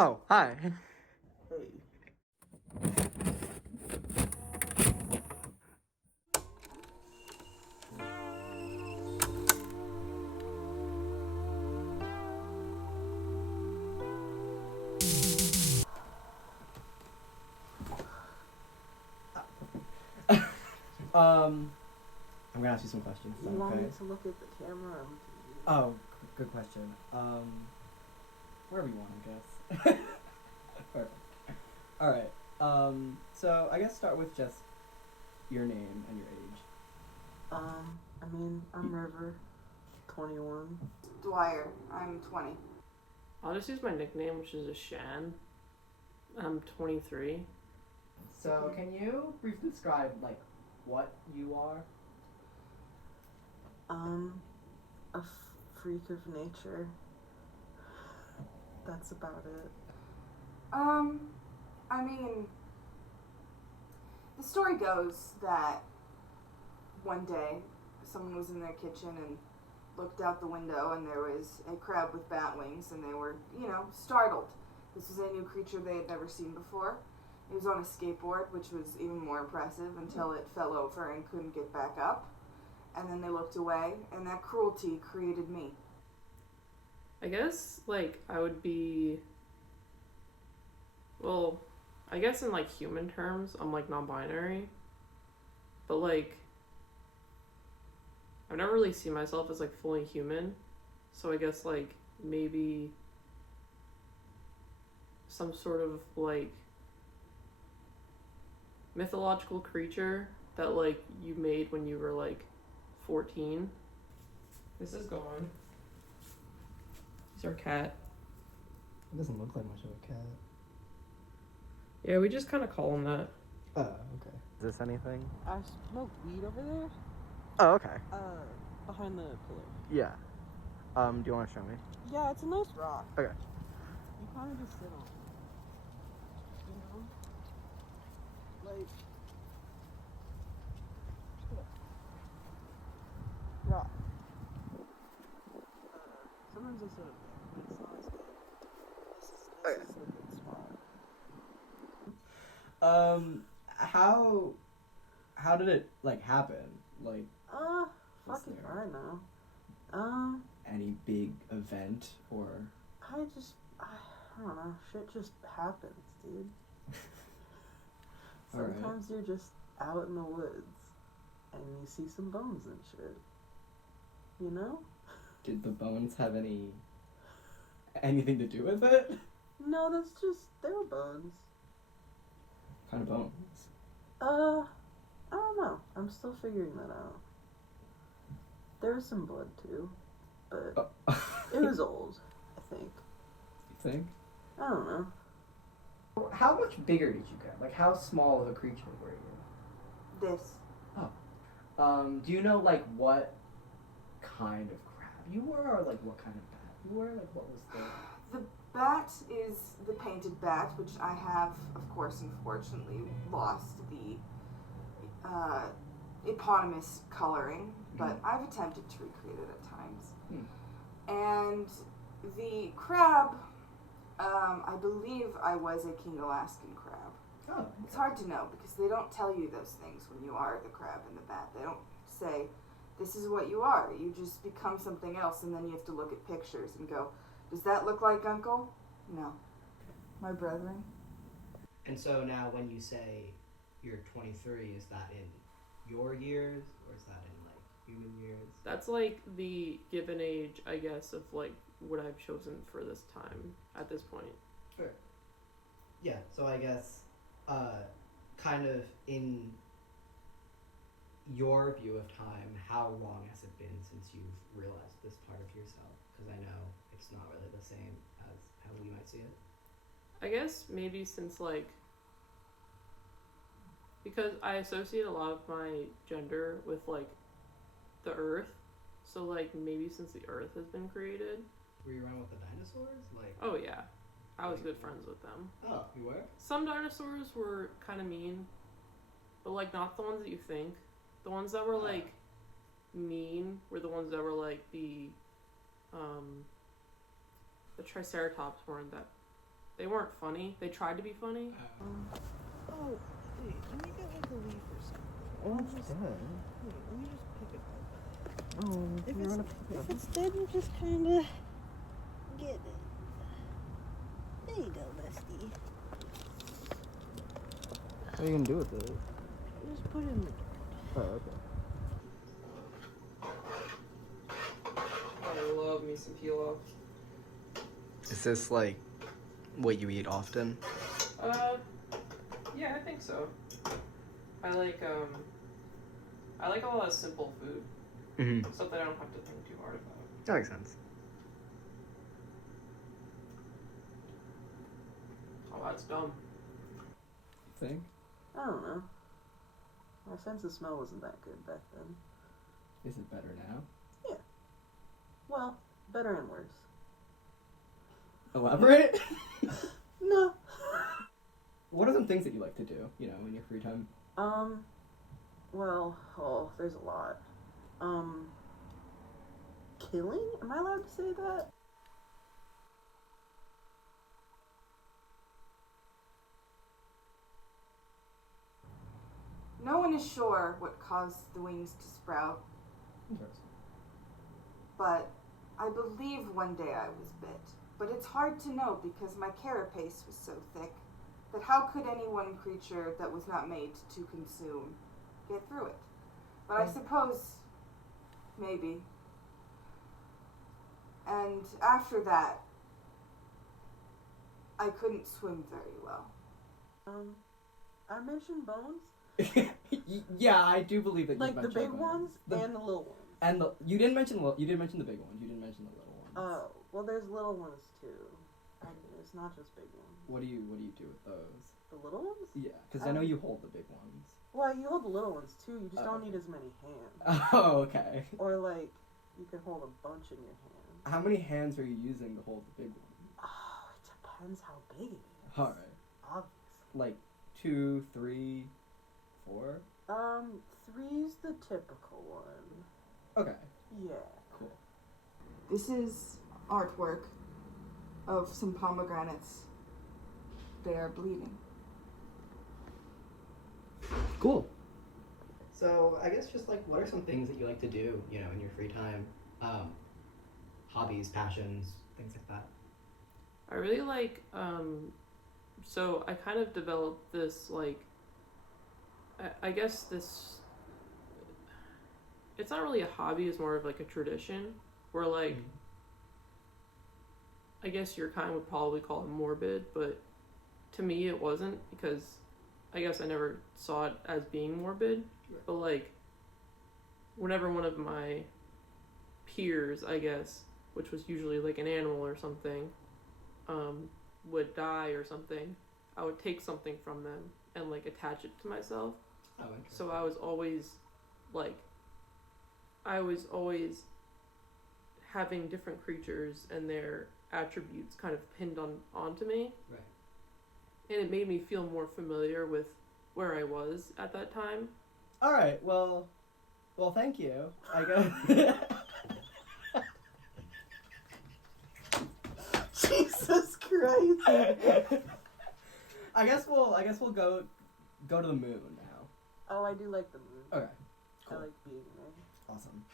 Oh, hi. Hey. I'm gonna ask you some questions. You want okay? me to look at the camera? Oh, good question. Wherever you want, I guess. All right. So I guess start with just your name and your age. I'm River, 21. Dwyer, I'm 20. I'll just use my nickname, which is Shan. I'm 23. So can you briefly describe like what you are? A freak of nature. That's about it. I mean, the story goes that one day someone was in their kitchen and looked out the window and there was a crab with bat wings and they were, startled. This was a new creature they had never seen before. It was on a skateboard, which was even more impressive until it fell over and couldn't get back up. And then they looked away, and that cruelty created me. I guess, I would be... Well, I guess in, human terms, I'm, non-binary. But, I've never really seen myself as, fully human. So I guess, maybe some sort of, mythological creature that, you made when you were, 14. This is gone. It's our cat. It doesn't look like much of a cat. Yeah, we just kind of call him that. Oh, okay. Is this anything? I smoke weed over there. Oh, okay. Behind the pillar. Yeah. Do you want to show me? Yeah, it's a nice rock. Okay. You kind of just sit on it. You know? Rock. Sometimes I sit up there, but it's not as good. This is the good spot. How did it happen? Fucking there I know. Any big event or? I don't know. Shit just happens, dude. Sometimes you're just out in the woods and you see some bones and shit. You know? Did the bones have anything to do with it? No, they were bones. What kind of bones? I don't know. I'm still figuring that out. There was some blood too, but it was old, I think. You think? I don't know. How much bigger did you get? How small of a creature were you? This. Oh. Do you know what kind of crab you were, or what kind of bat you were? What was the? The bat is the painted bat, which I have, of course, unfortunately, lost the eponymous coloring, but I've attempted to recreate it at times. And the crab, I believe I was a King Alaskan crab. Oh. It's hard to know because they don't tell you those things when you are the crab and the bat. They don't say, this is what you are. You just become something else, and then you have to look at pictures and go, does that look like Uncle? No. My brethren. And so now when you say you're 23, is that in your years, or is that in human years? That's the given age, I guess, of what I've chosen for this time at this point. Sure. Yeah, so I guess kind of in your view of time, how long has it been since you've realized this part of yourself? Because I know it's not really the same as how we might see it. I guess maybe since because I associate a lot of my gender with the earth, so maybe since the earth has been created. Were you around with the dinosaurs? Oh yeah, I was good friends with them. Oh, you were? Some dinosaurs were kind of mean, but not the ones that you think. The ones that were mean were the ones that were the Triceratops weren't that they weren't funny. They tried to be funny. Oh, wait, let me get like a leaf or something. Oh, I'll it's just, dead. wait, let me just pick it up. Oh, If you're it's, gonna pick if it it's dead, you just kinda get it. There you go, bestie. What are you gonna do with it? Just put it in the Oh, okay. I love me some pilaf. Is this like what you eat often? Yeah, I think so. I like a lot of simple food. Mm-hmm. Stuff that I don't have to think too hard about. That makes sense. Oh, that's dumb. Think? I don't know. My sense of smell wasn't that good back then. Is it better now? Well, better and worse. Elaborate? No. What are some things that you like to do, you know, in your free time? Well, there's a lot. Killing? Am I allowed to say that? No one is sure what caused the wings to sprout, Interesting. but I believe one day I was bit. But it's hard to know because my carapace was so thick that how could any one creature that was not made to consume get through it? But I suppose maybe. And after that, I couldn't swim very well. I mentioned bones. Yeah, I do believe that you Like the mentioned big bones. ones The- and the little ones. And you didn't mention the big ones. You didn't mention the little ones. Oh, well, there's little ones too. And it's not just big ones. What do you do with those? The little ones? Yeah, because I know you hold the big ones. Well, you hold the little ones too. You just don't Okay. need as many hands. Oh, okay. Or like, you can hold a bunch in your hand. How many hands are you using to hold the big one? Oh, it depends how big it is. All right. Obviously. Like 2, 3, 4. Three's the typical one. Okay. Yeah. Cool. This is artwork of some pomegranates. They are bleeding. Cool. So I guess just like, what are some things that you like to do, you know, in your free time? Hobbies, passions, things like that. I really like, so I kind of developed this, like, I guess this, it's not really a hobby, it's more of like a tradition, where like, I guess your kind would probably call it morbid, but to me it wasn't, because I guess I never saw it as being morbid, but like, whenever one of my peers, I guess, which was usually like an animal or something, would die or something, I would take something from them and like attach it to myself. Oh, interesting. So I was always having different creatures and their attributes kind of pinned onto me. Right. And it made me feel more familiar with where I was at that time. All right. Well, thank you. I guess. Jesus Christ. I guess we'll go to the moon now. Oh, I do like the moon. Okay. I Cool. like being there. Awesome.